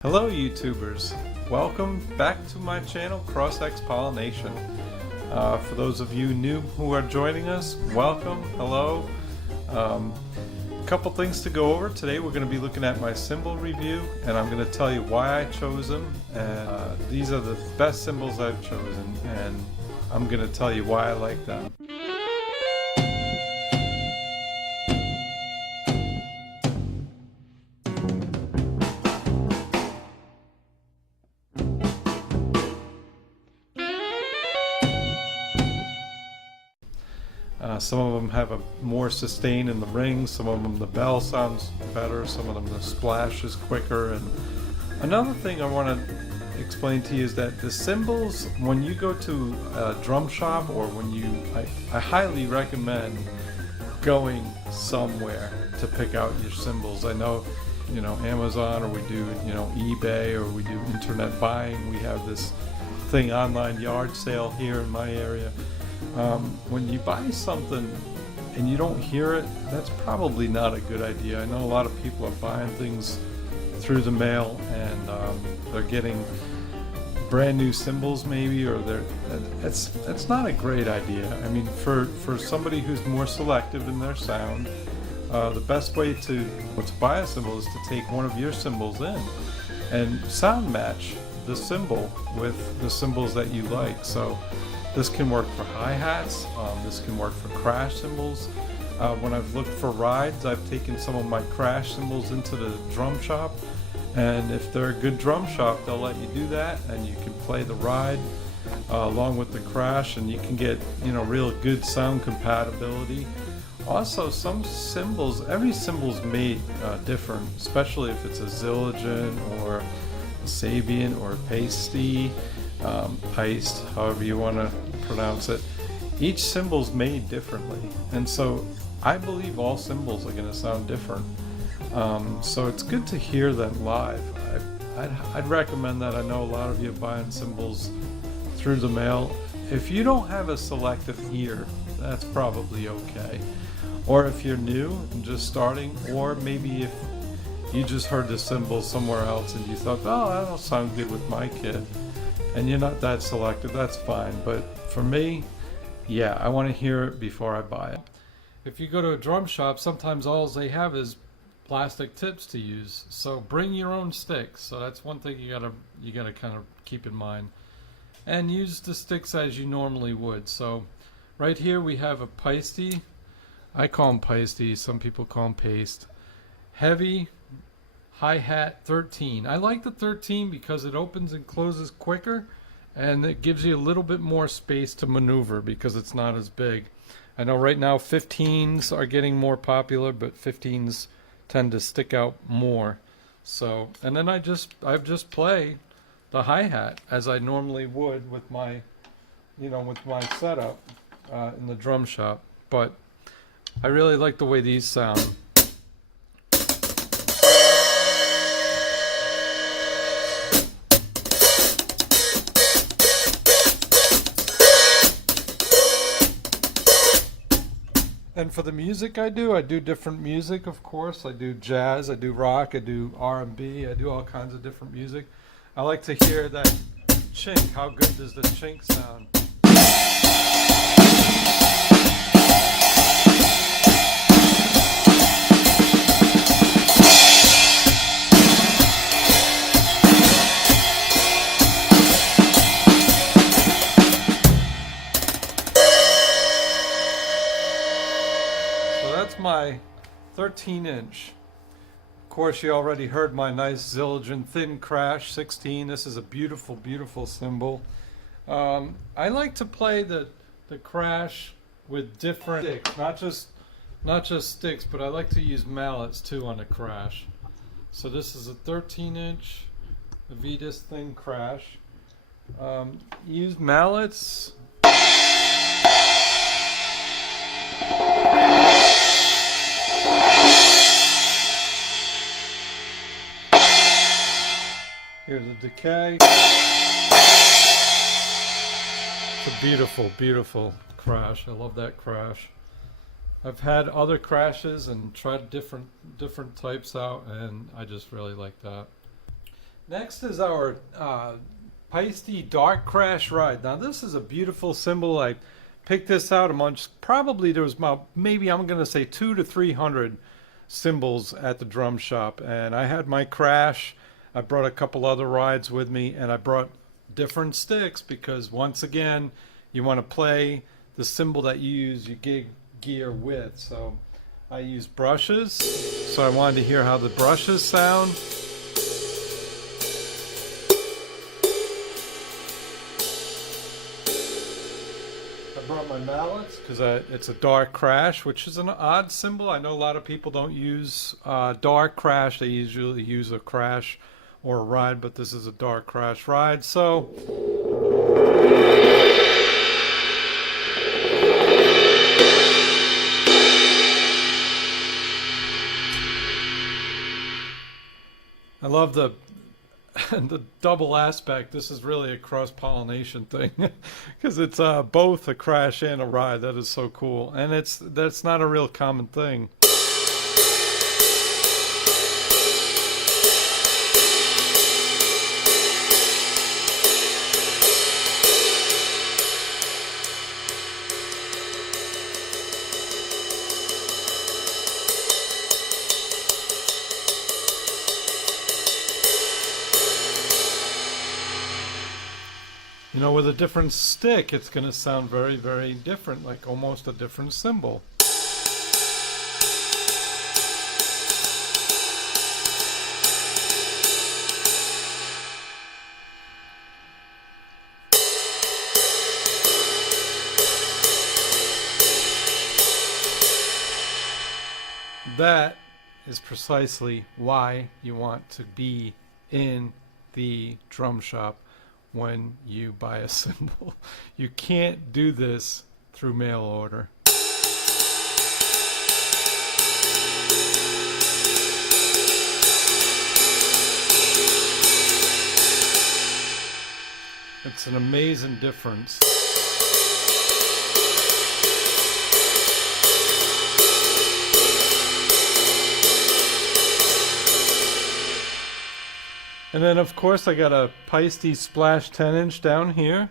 Hello YouTubers, welcome back to my channel crossxpollination. For those of you new who are joining us, welcome, hello. A couple things to go over. Today we're going to be looking at my cymbal review and I'm going to tell you why I chose them. And these are the best cymbals I've chosen and I'm going to tell you why I like them. Some of them have a more sustain in the ring, some of them the bell sounds better, some of them the splash is quicker. And another thing I want to explain to you is that the cymbals, when you go to a drum shop or when I highly recommend going somewhere to pick out your cymbals. I know, Amazon, or we do, eBay, or we do internet buying. We have this thing, online yard sale here in my area. When you buy something and you don't hear it, that's probably not a good idea. I know a lot of people are buying things through the mail and they're getting brand new cymbals maybe, or that's not a great idea. I mean, for somebody who's more selective in their sound, the best way to buy a cymbal is to take one of your cymbals in and sound match the cymbal with the cymbals that you like. So this can work for hi-hats, this can work for crash cymbals. When I've looked for rides, I've taken some of my crash cymbals into the drum shop, and if they're a good drum shop, they'll let you do that, and you can play the ride along with the crash, and you can get real good sound compatibility. Also, some cymbals, every cymbal's made different, especially if it's a Zildjian or a Sabian or a pasty. Heist, however you want to pronounce it. Each cymbal's made differently, and so I believe all cymbals are going to sound different. So it's good to hear them live. I'd recommend that. I know a lot of you are buying cymbals through the mail. If you don't have a selective ear, that's probably okay. Or if you're new and just starting, or maybe if you just heard the cymbal somewhere else and you thought, oh, that'll sound good with my kid, and you're not that selective, that's fine. But for me, yeah, I want to hear it before I buy it. If you go to a drum shop, sometimes all they have is plastic tips to use. So bring your own sticks. So that's one thing you gotta kind of keep in mind. And use the sticks as you normally would. So right here we have a pasty. I call them pasty, some people call them paste. Heavy hi-hat 13. I like the 13 because it opens and closes quicker and it gives you a little bit more space to maneuver because it's not as big. I know right now 15s are getting more popular, but 15s tend to stick out more. So, and then I just play the hi-hat as I normally would with my with my setup in the drum shop. But I really like the way these sound. And for the music I do different music, of course. I do jazz, I do rock, I do R&B, I do all kinds of different music. I like to hear that chink. How good does the chink sound? That's my 13-inch. Of course, you already heard my nice Zildjian thin crash 16. This is a beautiful, beautiful cymbal. I like to play the crash with different sticks, not just sticks, but I like to use mallets too on the crash. So this is a 13-inch Avitas thin crash. Use mallets. Here's a decay. It's a beautiful, beautiful crash. I love that crash. I've had other crashes and tried different types out, and I just really like that. Next is our Peisty Dark Crash Ride. Now this is a beautiful cymbal. I picked this out amongst probably there was about maybe I'm going to say 200 to 300 cymbals at the drum shop, and I had my crash. I brought a couple other rides with me, and I brought different sticks because once again you want to play the cymbal that you use your gig gear with. So I use brushes, so I wanted to hear how the brushes sound. I brought my mallets because it's a dark crash, which is an odd cymbal. I know a lot of people don't use dark crash. They usually use a crash or a ride, but this is a dark crash ride. So I love the double aspect. This is really a cross-pollination thing because it's both a crash and a ride. That is so cool, and that's not a real common thing. You know, with a different stick, it's going to sound very, very different, like almost a different cymbal. That is precisely why you want to be in the drum shop when you buy a cymbal. You can't do this through mail order. It's an amazing difference. And then of course I got a Peisty Splash 10-inch down here.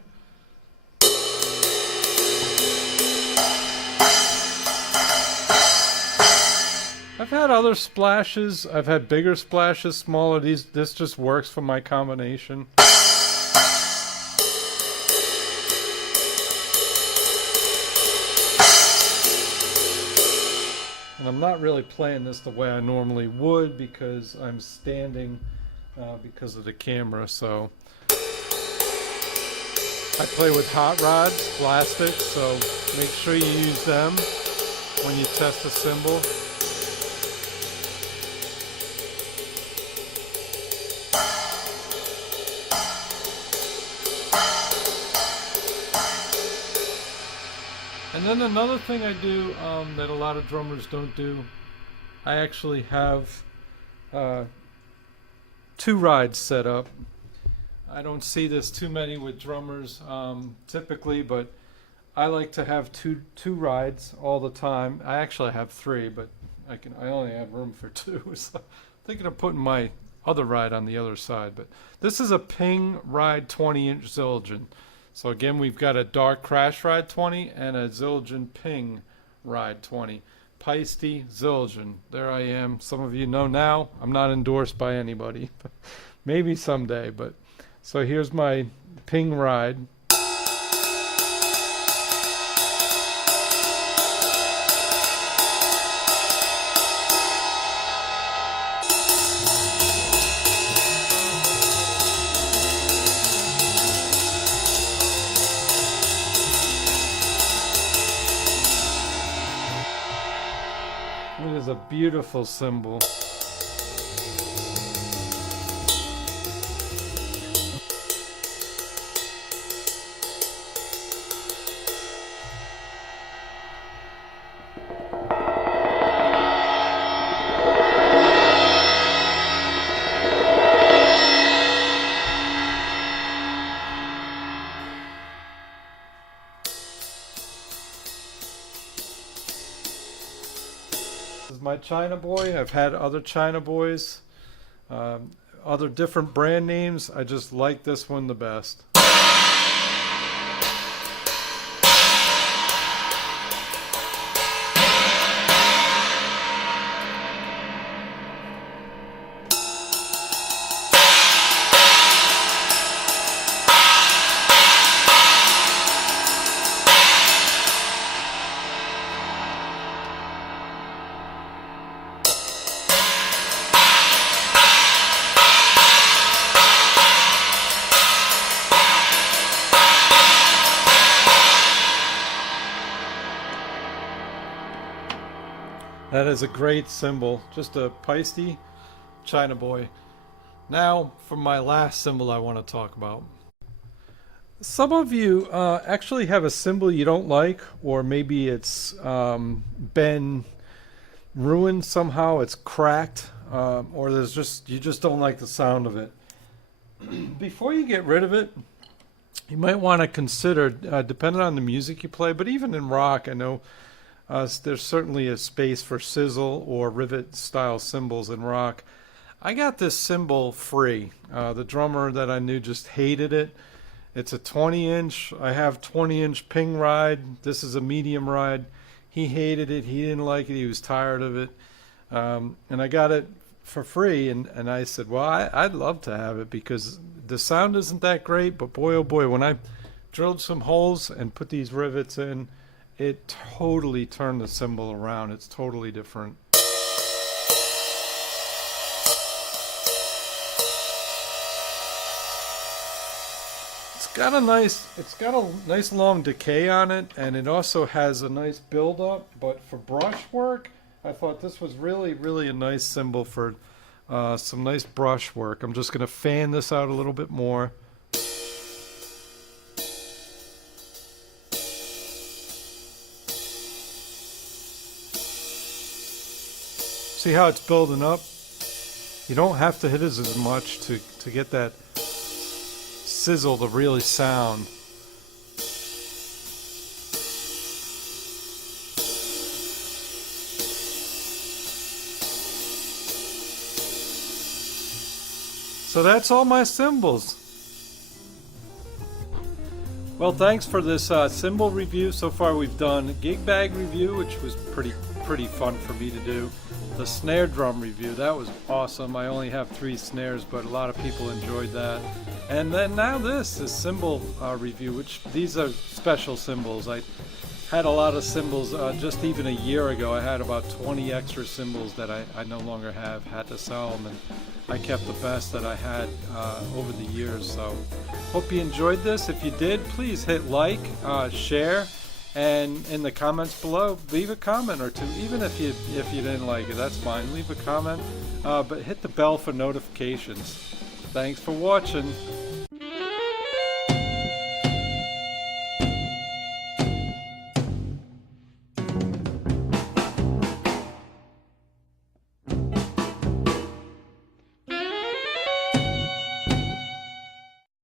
I've had other splashes. I've had bigger splashes, smaller. This just works for my combination. And I'm not really playing this the way I normally would because I'm standing because of the camera. So I play with hot rods, plastic, so make sure you use them when you test a cymbal. And then another thing I do that a lot of drummers don't do, I actually have 2 rides set up. I don't see this too many with drummers typically, but I like to have two rides all the time. I actually have 3, but I only have room for 2. So I'm thinking of putting my other ride on the other side. But this is a Ping Ride 20-inch Zildjian. So again, we've got a Dark Crash Ride 20 and a Zildjian Ping Ride 20. Peisty Zildjian. There I am. Some of you know now. I'm not endorsed by anybody. Maybe someday. But so here's my Ping ride. It is a beautiful cymbal. This is my China boy. I've had other China boys. other different brand names. I just like this one the best. That is a great cymbal, just a Peisty China boy. Now for my last cymbal I want to talk about. Some of you actually have a cymbal you don't like, or maybe it's been ruined somehow, it's cracked, or you just don't like the sound of it. Before you get rid of it, you might want to consider, depending on the music you play, but even in rock, I know there's certainly a space for sizzle or rivet style cymbals in rock. I got this cymbal free. The drummer that I knew just hated it. It's a 20-inch. I have 20-inch ping ride. This is a medium ride. He hated it. He didn't like it. He was tired of it. And I got it for free. And I said, well, I'd love to have it because the sound isn't that great. But boy, oh boy, when I drilled some holes and put these rivets in, it totally turned the cymbal around. It's totally different. It's got a nice long decay on it, and it also has a nice build up. But for brush work, I thought this was really a nice cymbal for some nice brush work. I'm just gonna fan this out a little bit more. See how it's building up? You don't have to hit it as much to get that sizzle to really sound. So that's all my cymbals. Well, thanks for this cymbal review. So far we've done a gig bag review, which was pretty fun for me to do. The snare drum review, that was awesome. I only have 3 snares, but a lot of people enjoyed that. And then now this cymbal review, which these are special cymbals. I had a lot of cymbals just even a year ago. I had about 20 extra cymbals that I no longer have, had to sell them, and I kept the best that I had over the years. So hope you enjoyed this. If you did, please hit like, share, and in the comments below, leave a comment or two. Even if you didn't like it, that's fine. Leave a comment, but hit the bell for notifications. Thanks for watching.